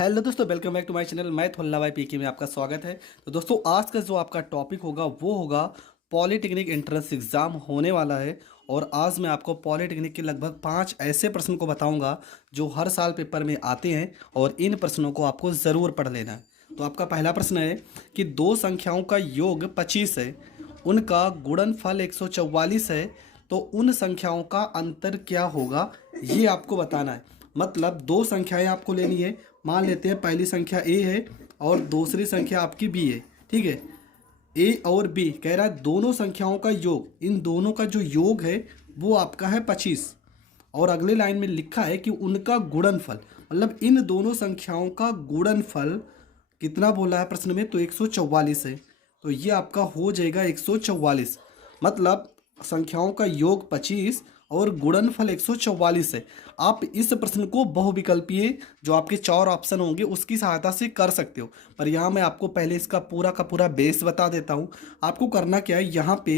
Hello दोस्तों, welcome back to my channel. मैं थोल्ला भाई पीके में आपका स्वागत है। तो दोस्तों, आज का जो आपका टॉपिक होगा वो होगा पॉलिटेक्निक एंट्रेंस एग्ज़ाम होने वाला है। और आज मैं आपको पॉलिटेक्निक के लगभग 5 ऐसे प्रश्न को बताऊंगा जो हर साल पेपर में आते हैं और इन प्रश्नों को आपको ज़रूर पढ़ लेना है। तो आपका पहला प्रश्न है कि दो संख्याओं का योग 25 है, उनका गुणनफल 144 है, तो उन संख्याओं का अंतर क्या होगा, ये आपको बताना है। मतलब दो संख्याएं आपको लेनी है। मान लेते हैं पहली संख्या ए है और दूसरी संख्या आपकी बी है। ठीक है, ए और बी कह रहा है दोनों संख्याओं का योग, इन दोनों का जो योग है वो आपका है 25। और अगले लाइन में लिखा है कि उनका गुणनफल, मतलब इन दोनों संख्याओं का गुणनफल कितना बोला है प्रश्न में, तो 144 है। तो ये आपका हो जाएगा 144। मतलब संख्याओं का योग 25 और गुणनफल 144 है। आप इस प्रश्न को बहुविकल्पीय जो आपके 4 ऑप्शन होंगे उसकी सहायता से कर सकते हो, पर यहाँ मैं आपको पहले इसका पूरा का पूरा बेस बता देता हूँ। आपको करना क्या है, यहाँ पे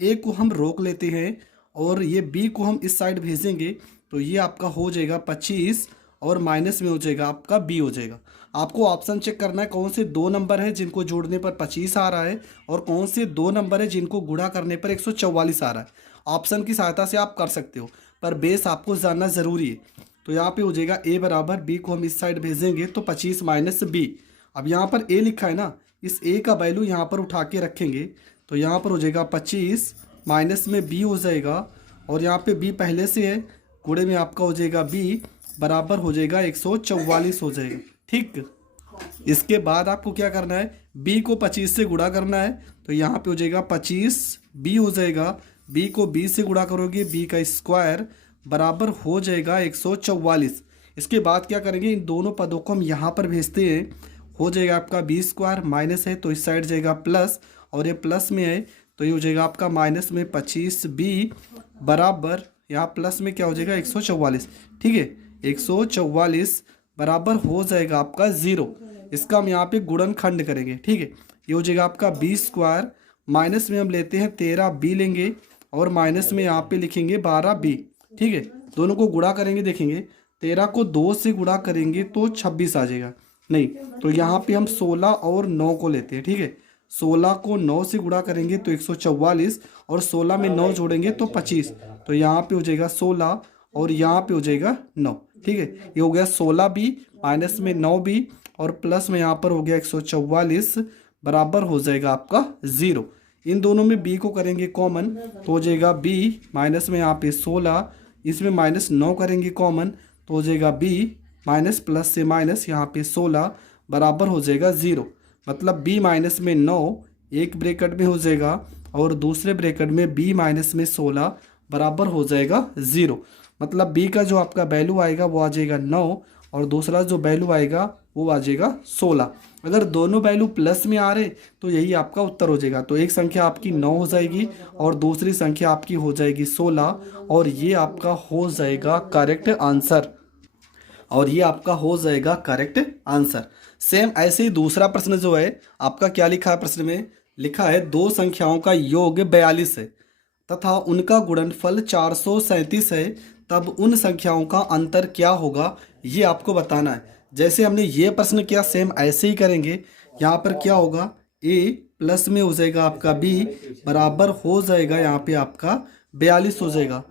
ए को हम रोक लेते हैं और ये बी को हम इस साइड भेजेंगे। तो ये आपका हो जाएगा 25 और माइनस में हो जाएगा आपका बी हो जाएगा। आपको ऑप्शन चेक करना है कौन से दो नंबर है जिनको जोड़ने पर 25 आ रहा है और कौन से दो नंबर है जिनको गुणा करने पर 144 आ रहा है। ऑप्शन की सहायता से आप कर सकते हो, पर बेस आपको जानना ज़रूरी है। तो यहाँ पे हो जाएगा ए बराबर बी को हम इस साइड भेजेंगे तो 25 माइनस बी। अब यहाँ पर ए लिखा है ना, इस ए का वैल्यू यहाँ पर उठा के रखेंगे तो यहाँ पर हो जाएगा 25 माइनस में बी हो जाएगा। और यहाँ पे बी पहले से है, गुणे में आपका हो जाएगा बी बराबर हो जाएगा 144 हो जाएगा। ठीक, इसके बाद आपको क्या करना है, b को 25 से गुणा करना है। तो यहाँ पे हो जाएगा 25 b हो जाएगा, b को b से गुणा करोगे b का स्क्वायर बराबर हो जाएगा 144। इसके बाद क्या करेंगे, इन दोनों पदों को हम यहाँ पर भेजते हैं। हो जाएगा आपका बी स्क्वायर, माइनस है तो इस साइड जाएगा प्लस, और ये प्लस में है तो ये हो जाएगा आपका माइनस में 25b बराबर यहाँ प्लस में क्या हो जाएगा 144। ठीक है, 144 बराबर हो जाएगा आपका 0। इसका हम यहाँ पे गुणनखंड करेंगे। ठीक है, ये हो जाएगा आपका बी स्क्वायर, माइनस में हम लेते हैं 13b लेंगे और माइनस में यहाँ पे लिखेंगे 12b। ठीक है, दोनों को गुणा करेंगे, देखेंगे 13 को 2 से गुणा करेंगे तो 26 आ जाएगा। नहीं, तो यहाँ पे हम 16 और 9 को लेते हैं। ठीक है, 16 को 9 से गुणा करेंगे तो 144 और 16 में 9 जोड़ेंगे तो 25। तो यहाँ पे हो जाएगा 16 और यहाँ पे हो जाएगा 9। ठीक है, ये हो गया 16b माइनस में 9b और प्लस में यहाँ पर हो गया 144 बराबर हो जाएगा आपका 0। इन दोनों में b को करेंगे कॉमन तो हो जाएगा b माइनस में यहाँ पे 16, इसमें माइनस 9 करेंगे कॉमन तो हो जाएगा b माइनस प्लस से माइनस यहाँ पे 16 बराबर हो जाएगा 0। मतलब b माइनस में 9 एक ब्रैकेट में हो जाएगा और दूसरे ब्रैकेट में b माइनस में 16 बराबर हो जाएगा 0। मतलब b का जो आपका वैल्यू आएगा वो आ जाएगा 9 और दूसरा जो वैल्यू आएगा वो आ जाएगा 16। अगर दोनों वैल्यू प्लस में आ रहे तो यही आपका उत्तर हो जाएगा। तो एक संख्या आपकी 9 हो जाएगी और दूसरी संख्या आपकी हो जाएगी 16 और ये आपका हो जाएगा करेक्ट आंसर। और ये आपका हो जाएगा करेक्ट आंसर। सेम ऐसे ही दूसरा प्रश्न जो है आपका क्या लिखा है, प्रश्न में लिखा है दो संख्याओं का योग 42 है तथा उनका गुणनफल 437 है, तब उन संख्याओं का अंतर क्या होगा, ये आपको बताना है। जैसे हमने ये प्रश्न किया सेम ऐसे ही करेंगे। यहाँ पर क्या होगा, a प्लस में हो जाएगा आपका b बराबर हो जाएगा यहाँ पे आपका 42 हो जाएगा।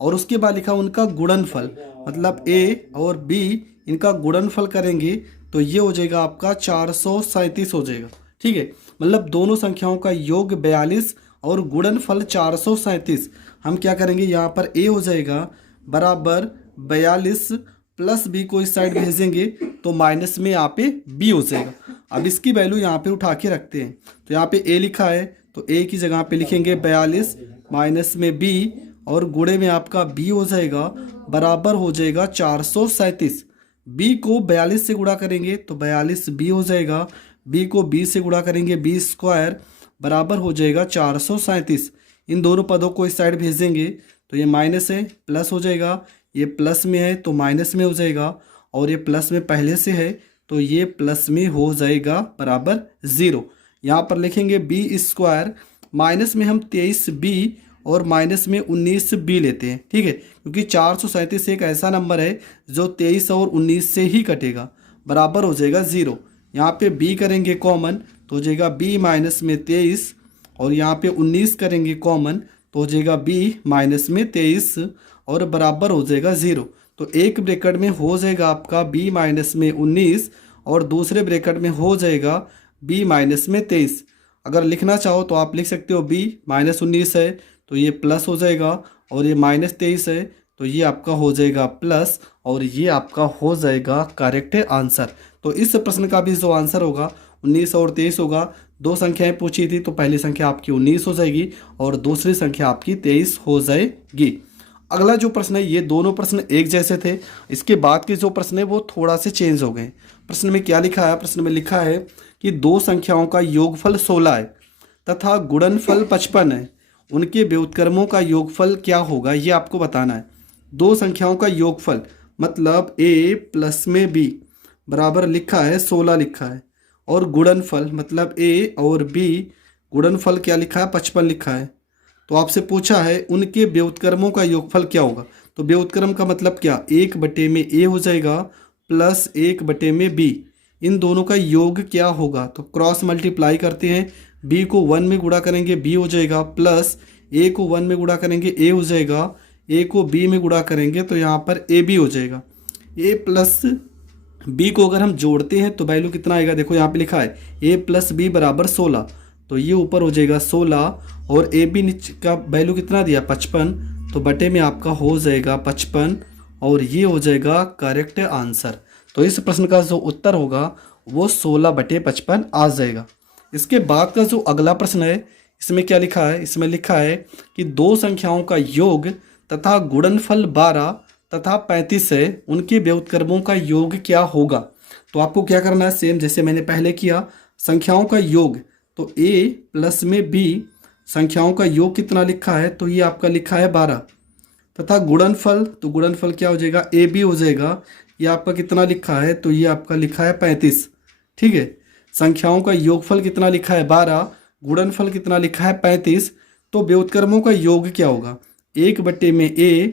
और उसके बाद लिखा उनका गुणनफल, मतलब a और b इनका गुणनफल करेंगे तो ये हो जाएगा आपका 437 हो जाएगा। ठीक है, मतलब दोनों संख्याओं का योग 42 और गुणनफल 437। हम क्या करेंगे, यहाँ पर a हो जाएगा बराबर 42 प्लस b को इस साइड भेजेंगे तो माइनस में यहाँ पे b हो जाएगा। अब इसकी वैल्यू यहाँ पे उठा के रखते हैं। तो यहाँ पे a लिखा है तो a की जगह पे लिखेंगे 42 माइनस में b और गुणे में आपका b हो जाएगा बराबर हो जाएगा 437। b को 42 से गुणा करेंगे तो 42b हो जाएगा, b को b से गुणा करेंगे b स्क्वायर बराबर हो जाएगा 437। इन दोनों पदों को इस साइड भेजेंगे तो ये माइनस है प्लस हो जाएगा, ये प्लस में है तो माइनस में हो जाएगा और ये प्लस में पहले से है तो ये प्लस में हो जाएगा बराबर 0। यहाँ पर लिखेंगे b स्क्वायर, माइनस में हम 23b और माइनस में 19b लेते हैं। ठीक है, क्योंकि 437 एक ऐसा नंबर है जो 23 और 19 से ही कटेगा। बराबर हो जाएगा 0। यहाँ पे b करेंगे कॉमन तो हो जाएगा b माइनस में 23, और यहाँ पे 19 करेंगे कॉमन तो हो जाएगा b माइनस में 23 और बराबर हो जाएगा 0। तो एक ब्रैकेट में हो जाएगा आपका b माइनस में 19 और दूसरे ब्रैकेट में हो जाएगा b माइनस में 23। अगर लिखना चाहो तो आप लिख सकते हो b माइनस 19 है तो ये प्लस हो जाएगा, और ये माइनस 23 है तो ये आपका हो जाएगा प्लस, और ये आपका हो जाएगा करेक्ट आंसर। तो इस प्रश्न का भी जो आंसर होगा 19 और 23 होगा। दो संख्याएं पूछी थी तो पहली संख्या आपकी 19 हो जाएगी और दूसरी संख्या आपकी 23 हो जाएगी। अगला जो प्रश्न है, ये दोनों प्रश्न एक जैसे थे, इसके बाद के जो प्रश्न है वो थोड़ा से चेंज हो गए। प्रश्न में क्या लिखा है? प्रश्न में लिखा है कि दो संख्याओं का योगफल 16 है तथा गुणनफल 55 है, उनके व्युत्क्रमों का योगफल क्या होगा, ये आपको बताना है। दो संख्याओं का योगफल मतलब a प्लस में b बराबर लिखा है 16 लिखा है, और गुणनफल मतलब a और b गुणनफल क्या लिखा है 55 लिखा है। तो आपसे पूछा है उनके व्युत्क्रमों का योगफल क्या होगा। तो व्युत्क्रम का मतलब क्या, 1/में a हो जाएगा प्लस 1/में b, इन दोनों का योग क्या होगा। तो क्रॉस मल्टीप्लाई करते हैं, b को 1 में गुणा करेंगे b हो जाएगा, प्लस a को 1 में गुणा करेंगे a हो जाएगा, a को b में गुणा करेंगे तो यहाँ पर ab हो जाएगा। a प्लस b को अगर हम जोड़ते हैं तो वैल्यू कितना आएगा, देखो यहाँ पे लिखा है a प्लस b बराबर 16, तो ये ऊपर हो जाएगा 16 और ए बी नीचे का वैल्यू कितना दिया 55, तो बटे में आपका हो जाएगा 55 और ये हो जाएगा करेक्ट आंसर। तो इस प्रश्न का जो उत्तर होगा वो 16/55 आ जाएगा। इसके बाद का जो अगला प्रश्न है, इसमें क्या लिखा है? इसमें लिखा है कि दो संख्याओं का योग तथा गुणनफल 12 तथा 35 है, उनके व्युत्क्रमों का योग क्या होगा। तो आपको क्या करना है, सेम जैसे मैंने पहले किया, संख्याओं का योग तो a प्लस में b, संख्याओं का योग कितना लिखा है, तो ये आपका लिखा है 12, तथा गुणनफल तो गुणनफल क्या हो जाएगा ए बी हो जाएगा, ये आपका कितना लिखा है, तो ये आपका लिखा है 35। ठीक है, संख्याओं का योगफल कितना लिखा है 12, गुणनफल कितना लिखा है 35। तो व्युत्क्रमों का योग क्या होगा, 1/में a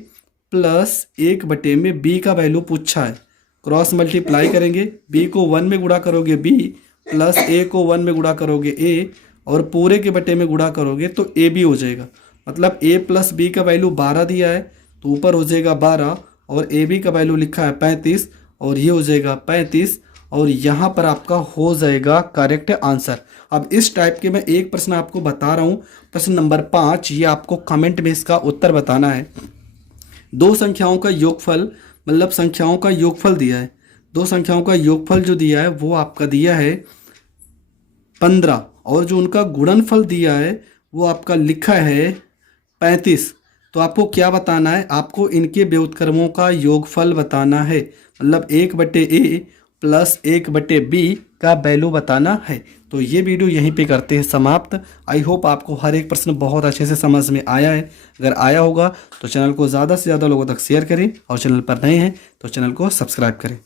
प्लस 1/में b का वैल्यू पूछा है, क्रॉस मल्टीप्लाई करेंगे, b को 1 में गुणा करोगे b प्लस a को 1 में गुणा करोगे a और पूरे के बटे में गुणा करोगे तो ए बी हो जाएगा। मतलब a प्लस बी का वैल्यू 12 दिया है तो ऊपर हो जाएगा 12 और ए बी का वैल्यू लिखा है 35 और ये हो जाएगा 35 और यहाँ पर आपका हो जाएगा करेक्ट आंसर। अब इस टाइप के मैं एक प्रश्न आपको बता रहा हूँ, प्रश्न नंबर 5, ये आपको कमेंट में इसका उत्तर बताना है। दो संख्याओं का योगफल मतलब संख्याओं का योगफल दिया है, दो संख्याओं का योगफल जो दिया है वो आपका दिया है 15 और जो उनका गुणनफल दिया है वो आपका लिखा है 35। तो आपको क्या बताना है, आपको इनके व्युत्क्रमों का योगफल बताना है, मतलब 1/a प्लस 1/b का वैल्यू बताना है। तो ये वीडियो यहीं पे करते हैं समाप्त। आई होप आपको हर एक प्रश्न बहुत अच्छे से समझ में आया है। अगर आया होगा तो चैनल को ज़्यादा से ज़्यादा लोगों तक शेयर करें और चैनल पर नए हैं तो चैनल को सब्सक्राइब करें।